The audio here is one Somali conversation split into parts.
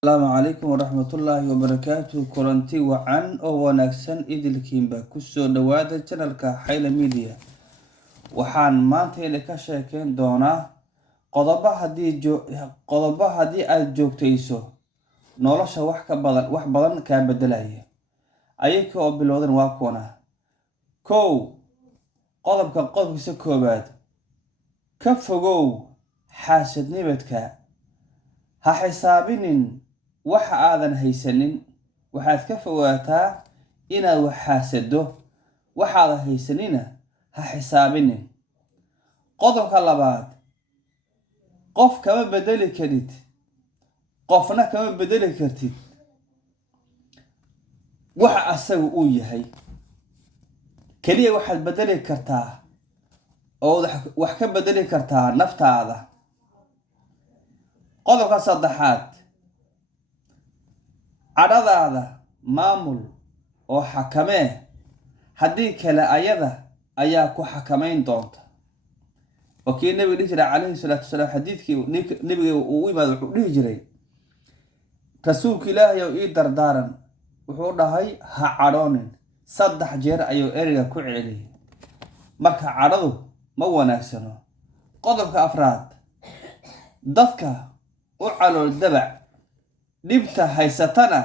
السلام عليكم ورحمة الله وبركاته كورنتي وعن أو ونكسن إدل كيمبا كسو دوادة جنالك حيل ميديا وحان مانتي لكاشاكين دونا قضبا هدي الجوكتيسو نولاشا wax badan ka bedelaya ayaka oo bilowdan waa koona qodobka koobaad ka fogow xaasadnimada ha xisaabinin waxa aadan haysanin waxaad ka fogaataa inaad wax xaasado waxaad haysanina ha xisaabinin qodobka labaad qof kama bedeli karid qofna kama bedeli kartid waxa asagu uu yahay kaliya waxaad bedeli kartaa oo wax ka bedeli kartaa naftaada qodobka saddexaad cadadaada maamul oo xakamee haddii kale ayada ayaa ku xakamayn doonta okey nabiga dhihi jiray calayhi salaatu wasalaam xadiidkii nabiga uu yimaado wuxuu dhihi jiray rasuulka ilaahay oo ii dardaaran wuxuu dhahay ha cadhoonin 3 jeer ayuu ereyga ku celiyay marka cadhadu ma wanaagsano qodobka afraad dadka u calool dabac dhibta haysatana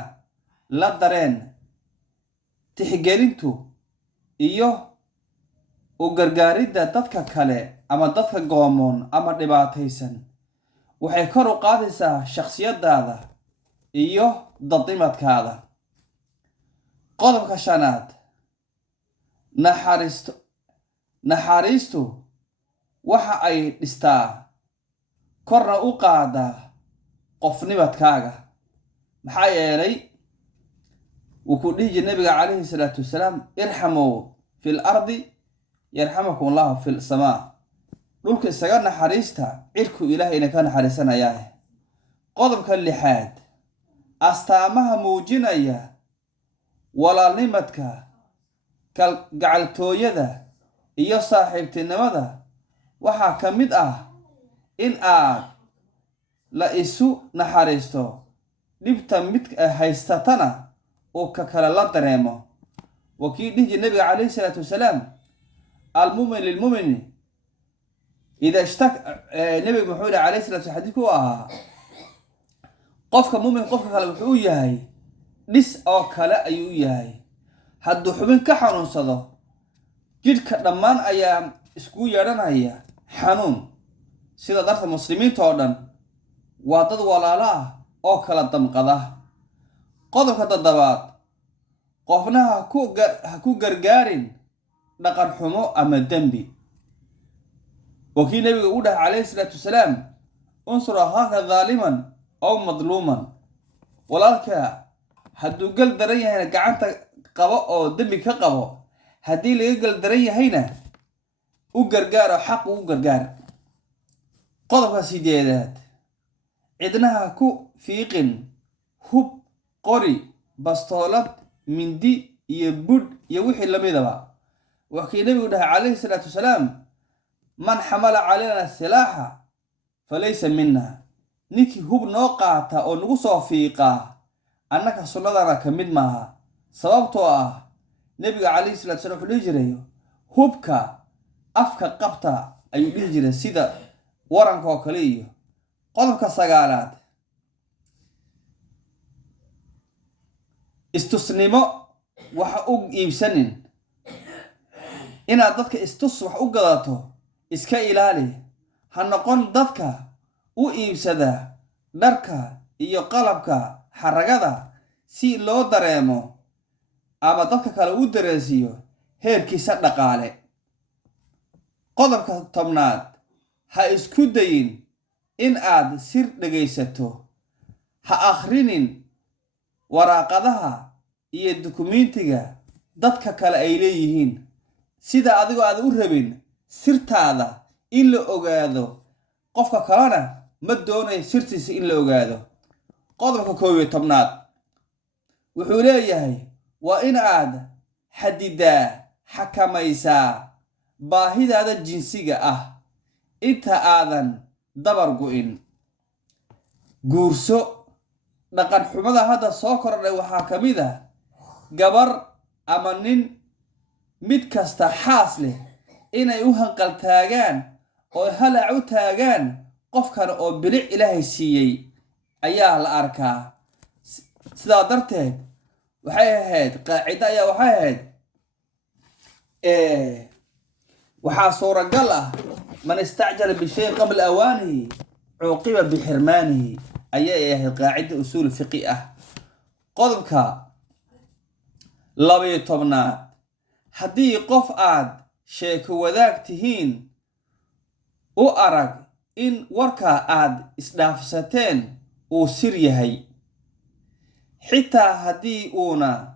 la dareen tixgelintu iyo u gargaaridda dadka kale ama dadka goomoon ama dhibaataysan waxay kor u qaadaysaa shakhsiyadaada iyo dadnimadkaada qodobka shanaad naxariistu waxa ay dhistaa korna u qaadaa qofnimadkaaga maxaa yeelay wuxuu dhihi jiray nabiga calayhi salaatu wasalaam irxamuu fil ardi yarxamakum allahu fil samaa dhulka isaga naxariista cirku ilaahayna ka naxariisanayaa qodobka lixaad astaamaha muujinaya walaalnimadka gacaltooyada iyo saaxiibtinimada waxaa ka mid ah in aad la isu naxariisto dhibta mid haysatana oo ka kala la dareemo wakii dhihi jiray nabiga calayhi salaatu wasalaam almu'min lilmu'min ida ishtak nabiga muxuu yidhi calayhi salaatu xadiidku ahaa qofka mu'min qofka kale wuxuu yahay dhis oo kale ayuu yahay hadduu xubin ka xanuunsado jidhka dhammaan ayaa isku yeedhanaya xanuun sida darta muslimiinta oo dhan waa dad walaalo ah oo kala damqada qodobka toddobaad qofna ha ku gargaarin dhaqan xumo ama dembi wakii nabiga u dhahay calayhi salaatu wasalaam unsur akhaaka dhaaliman aw madluuman walaalka hadduu gal daran yahayna gacanta qabo oo dembi ka qabo haddii laga gal daran yahayna u gargaaro xaq ugu gargaar qodobka sideedaad cidnaha ku fiiqin hub qori bastoolad mindi iyo budh iyo wixii lamidaba wakii nabigu dhahay calayhi salaatu wasalaam man xamala calayna silaaxa falaysa minna ninkii hub noo qaata oo nagu soo fiiqaa annaka sunnadana ka mid maaha sababtoo ah nabiga calayhi salaatu wasalaam wuxuu dhihi jiray hubka afka qabta ayuu dhihi jiray sida waranka oo kale iyo qodobka sagaalaad istusnimo waxa u iibsanin inaad dadka istus wax u gadato iska ilaali ha noqon dadka u iibsada dharka iyo qalabka xaragada si loo dareemo ama dadka kale u dareesiyo heerkiisa dhaqaale qodobka 10aad ha isku dayin in aad sir dhagaysato ha akhrinin waraaqadaha iyo dukumentiga dadka kale ay leeyihiin sida adigoo aad u rabin sirtaada in la ogaado qofka kalena ma doonayo sirtiisa in la ogaado qodobka 11aad wuxuu leeyahay waa in aad xadidaa xakamaysaa baahidaada jinsiga ah inta aadan dabar go'in guurso dhaqan xumada hadda soo kordhay waxaa ka mid ah gabar ama nin mid kasta xaas leh inay u hanqal taagaan oo halac u taagaan qofkan oo bilic ilaahay siiyey ayaa la arkaa. sidaa darteed waxay ahayd qaacido ayaa waxay ahayd waxaa suuragal ah man istacjala bishay qabla awaanihi cuuqiba bixirmaanihi ayay ahayd qaacida usuul fiqi ah. qodobka 12 haddii qof aad sheeko wadaag tihiin u arag in warka aad isdhaafsateen uu sir yahay, xitaa haddii uuna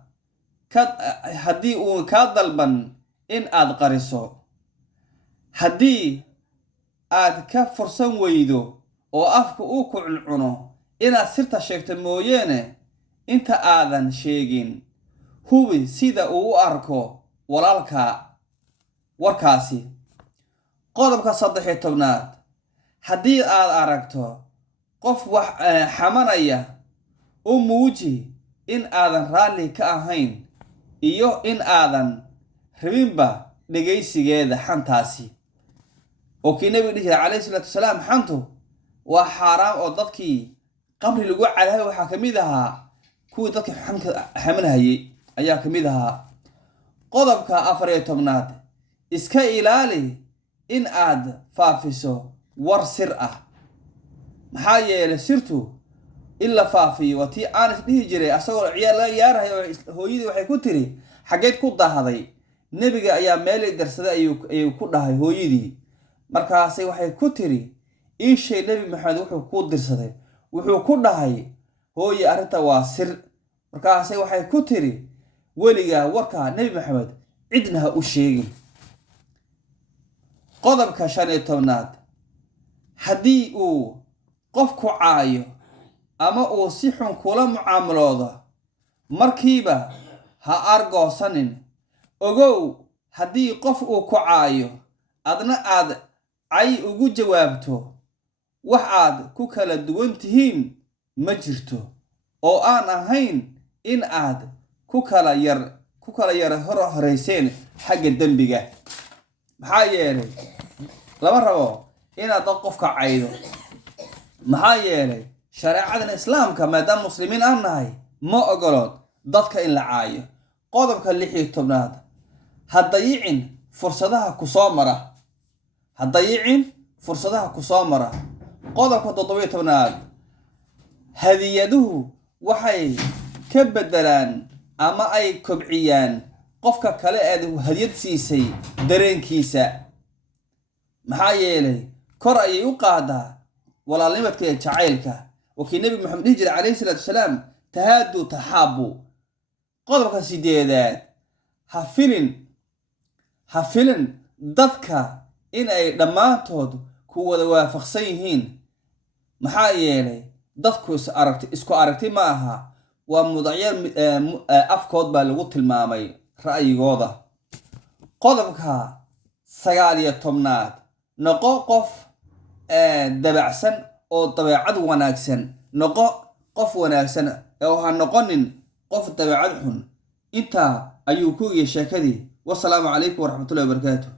kaa dalban in aad qariso, haddii aad ka fursan weydo oo afka uu ku cuncuno inaad sirta sheegto mooyeene inta aadan sheegin hubi sida uu u arko walaalka warkaasi. qodobka 13 haddii aad aragto qof wax xamanaya u muuji in aadan raalli ka ahayn iyo in aadan rabinba dhegaysigeeda xantaasi. oo kii nabiga dhihi calayhi salaatu wasalaam xantu waa xaaraam oo dadkii qabri lagu cadaabay waxaa ka mid ahaa kuwii dadkii xanka xamanayay ayaa ka mid ahaa. qodobka 14 iska ilaali in aad faafiso war sir ah, maxaa yeelay sirtu in la faafiyo waa tii Anas dhihi jiray asagoo ciyaar la ciyaarahay oo hooyadii waxay ku tiri xageed ku dahday, nabiga ayaa meel darsaday ayuu ku dhahay hooyadii. markaasay waxay ku tiri ii shay nabi maxamed wuxuu ku dirsaday, wuxuu ku dhahay hooye arrinta waa sir. markaasay waxay ku tiri weligaa warka nabi maxamed cidna ha u sheegin. qodobka 15 haddii uu qofku caayo ama uu si xun kula mucaamaloodo markiiba ha argoosanin. ogow haddii qof uu ku caayo adna aad cay ugu jawaabto wax aad ku kala duwan tihiin ma jirto oo aan ahayn in aad ku kala yar horeyseen xagga dembiga. maxaa yeelay lama rabo inaad dad qofka caydo, maxaa yeelay shareecadan islaamka maadaama muslimiin aan nahay ma ogolood dadka in la caayo. qodobka 16 ha dayicin fursadaha ku soo mara, ha dayicin fursadaha ku soo mara. qodobka 17 hadiyaduhu waxay ka bedelaan ama ay kobciyaan qofka kale ee hadiyad siisay dareenkiisa, maxaa yeelay kor ayay u qaadaa walaalnimadka iyo jacaylka. وكي نبي محمد هجر عليه الصلاة والسلام تهادوا تحابوا. قدرك سيديدات هفلن ضدك إن أي دماتود كو وافق سيهين محايلي ضدكو اسكو أركتي معها ومضعير أفكود بالغوط المامي رأي غوضة. قدرك سيالية تمنات نقوقف دبعسن oo dabeecad wanaagsan noqo qof wanaagsan oo ha noqonin qof dabeecad xun. inta ayuu ku yeeshay sheekadii. wassalaamu calaykum waraxmatullaahi wabarakaatuh.